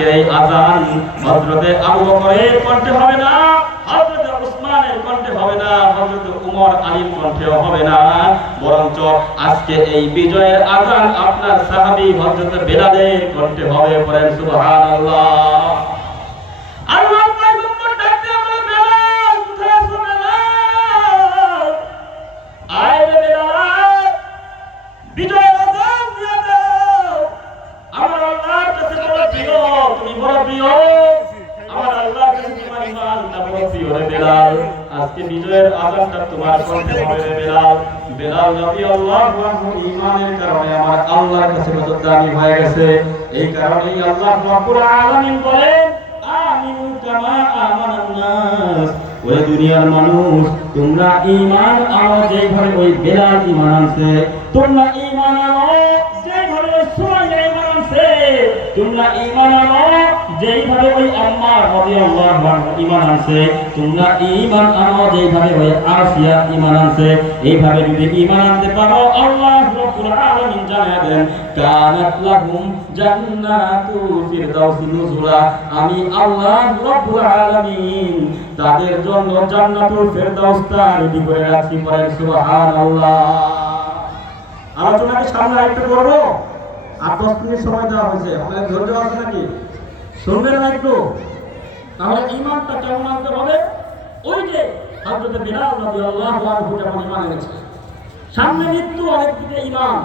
আজকে এই আযান হযরতে আবু বকরের কণ্ঠে হবে না, হযরতে উসমানের কণ্ঠে হবে না, হযরতে উমর আলীর কণ্ঠেও হবে না, বরঞ্চ আজকে এই বিজয়ের আযান আপনার সাহাবী হযরতে বেলালের কণ্ঠে হবে। পড়েন সুবহানাল্লাহ। আল্লাহ পয়গম্বর ডাকতে বলে, বেলাল কোথায় আছো বেলাল? আয় রে বেলাল, বিজয়ের আযান দিয়ে দাও। আমার আল্লাহর কাছে বড় প্রিয়, তুমি বড় প্রিয়, আমার আল্লাহর কাছে তোমার ঈমানটা বড় প্রিয় রে বেলাল। আজকে বিজয়ের আযানটা তোমার কণ্ঠে হবে রে বেলাল। বেলাল রাদিয়াল্লাহু আনহু ঈমানের কারণে আমার আল্লাহর কাছে কত দামি হয়ে গেছে। এই কারণেই আল্লাহ রাব্বুল আলামিন বলেন, আমিনু কামা আমানান নাস। ওই দুনিয়ার মানুষ, তোমরা ঈমান আনো যেভাবে ওই বেলাল ঈমান আনছে, তোমরা ঈমান আনো যেভাবে ওই সুমাইয়া ঈমান আনছে, তোমরা ঈমান আনো যেভাবে ওই আম্মার রাদিয়াল্লাহু আনহু ঈমান আনছে, তোমরা ঈমান আনো যেভাবে ওই আসিয়া ঈমান আনছে। এইভাবে যদি ঈমান আনতে পারো, আল্লাহ রাব্বুল আলামিন জানিয়ে দেন, কানাত লাহুম জান্নাতুল ফিরদাউসি নুজুলা। আমি আল্লাহ রাব্বুল আলামিন তাদের জন্য জান্নাতুল ফিরদাউসটা রেডি করে রাখছি। পড়েন সুবহানাল্লাহ। আলোচনাকে সামনে আরেকটু করব, আর 10 মিনিট সময় দেওয়া হয়েছে, আপনাদের ধৈর্য আছে নাকি? শুনবেন না একটু? তাহলে ঈমানটা কেমন আনতে হবে? ওই যে হযরত বেলাল রাদিয়াল্লাহু আনহু যেমন ঈমান এনেছে, সামনে মৃত্যু, অনেক দিকে ঈমান।